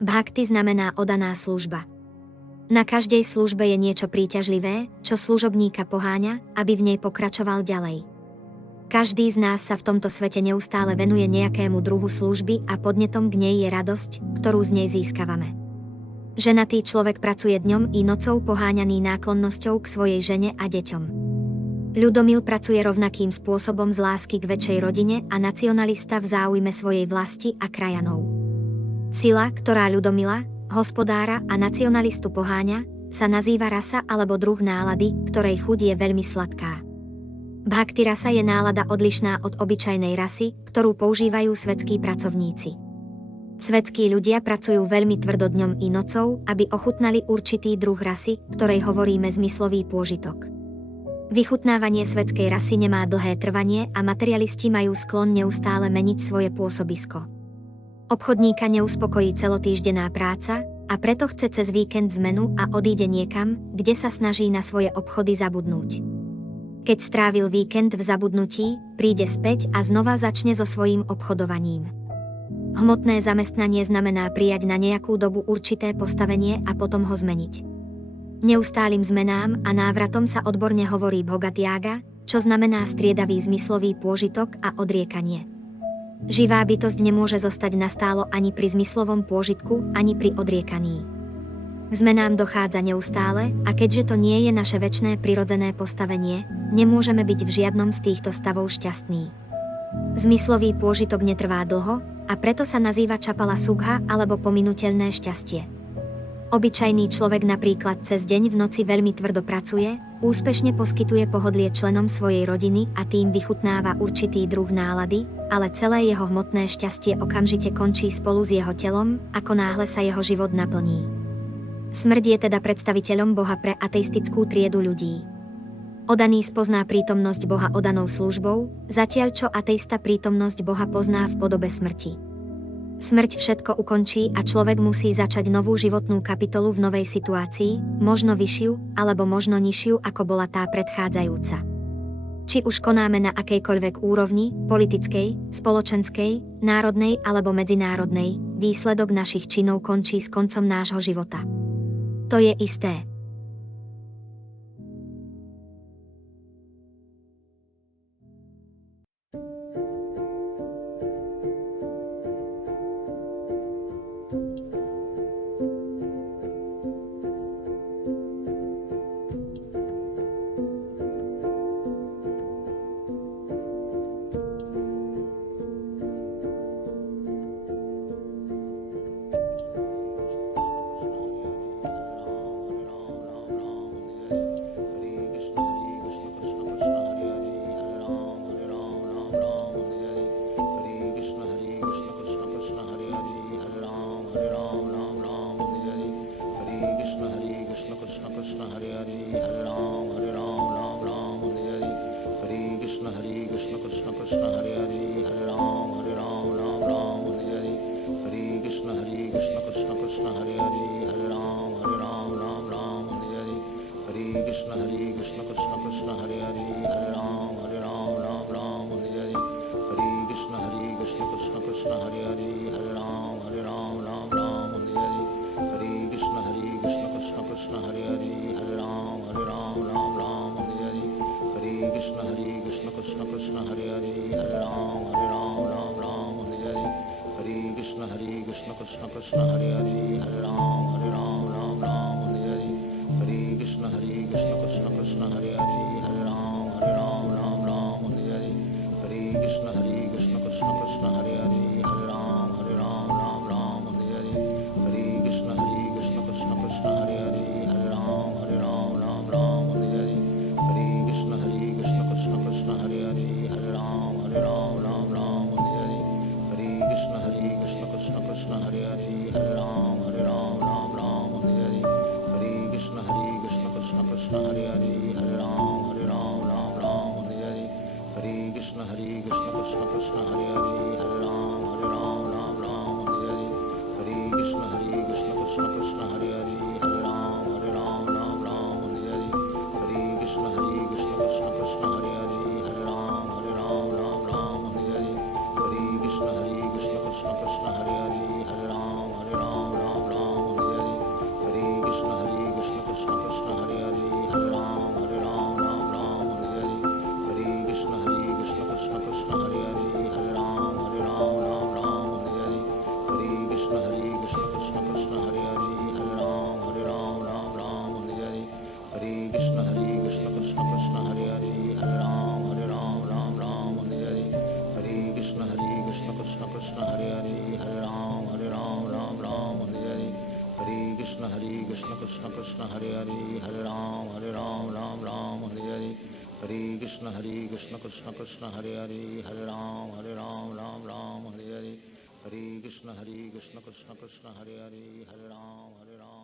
Bhakti znamená oddaná služba. Na každej službe je niečo príťažlivé, čo služobníka poháňa, aby v nej pokračoval ďalej. Každý z nás sa v tomto svete neustále venuje nejakému druhu služby a podnetom k nej je radosť, ktorú z nej získavame. Ženatý človek pracuje dňom i nocou poháňaný náklonnosťou k svojej žene a deťom. Ľudomil pracuje rovnakým spôsobom z lásky k väčšej rodine a nacionalista v záujme svojej vlasti a krajanov. Sila, ktorá Ľudomila, hospodára a nacionalistu poháňa, sa nazýva rasa alebo druh nálady, ktorej chuť je veľmi sladká. Bhakti rasa je nálada odlišná od obyčajnej rasy, ktorú používajú svetskí pracovníci. Svetskí ľudia pracujú veľmi tvrdo dňom i nocou, aby ochutnali určitý druh rasy, ktorej hovoríme zmyslový pôžitok. Vychutnávanie svetskej rasy nemá dlhé trvanie a materialisti majú sklon neustále meniť svoje pôsobisko. Obchodníka neuspokojí celotýždenná práca a preto chce cez víkend zmenu a odíde niekam, kde sa snaží na svoje obchody zabudnúť. Keď strávil víkend v zabudnutí, príde späť a znova začne so svojím obchodovaním. Hmotné zamestnanie znamená prijať na nejakú dobu určité postavenie a potom ho zmeniť. Neustálym zmenám a návratom sa odborne hovorí bhogatyaga, čo znamená striedavý zmyslový pôžitok a odriekanie. Živá bytosť nemôže zostať nastálo ani pri zmyslovom pôžitku, ani pri odriekaní. K zmenám dochádza neustále a keďže to nie je naše večné prirodzené postavenie, nemôžeme byť v žiadnom z týchto stavov šťastní. Zmyslový pôžitok netrvá dlho a preto sa nazýva čapala sukha alebo pominuteľné šťastie. Obyčajný človek napríklad cez deň v noci veľmi tvrdo pracuje, úspešne poskytuje pohodlie členom svojej rodiny a tým vychutnáva určitý druh nálady, ale celé jeho hmotné šťastie okamžite končí spolu s jeho telom, ako náhle sa jeho život naplní. Smrť je teda predstaviteľom Boha pre ateistickú triedu ľudí. Oddaný spozná prítomnosť Boha oddanou službou, zatiaľ čo ateista prítomnosť Boha pozná v podobe smrti. Smrť všetko ukončí a človek musí začať novú životnú kapitolu v novej situácii, možno vyššiu, alebo možno nižšiu ako bola tá predchádzajúca. Či už konáme na akejkoľvek úrovni, politickej, spoločenskej, národnej alebo medzinárodnej, výsledok našich činov končí s koncom nášho života. To je isté. Hare राम राम राम Hare कृष्ण कृष्ण कृष्ण Hare राम राम राम Hare कृष्ण कृष्ण कृष्ण Hare राम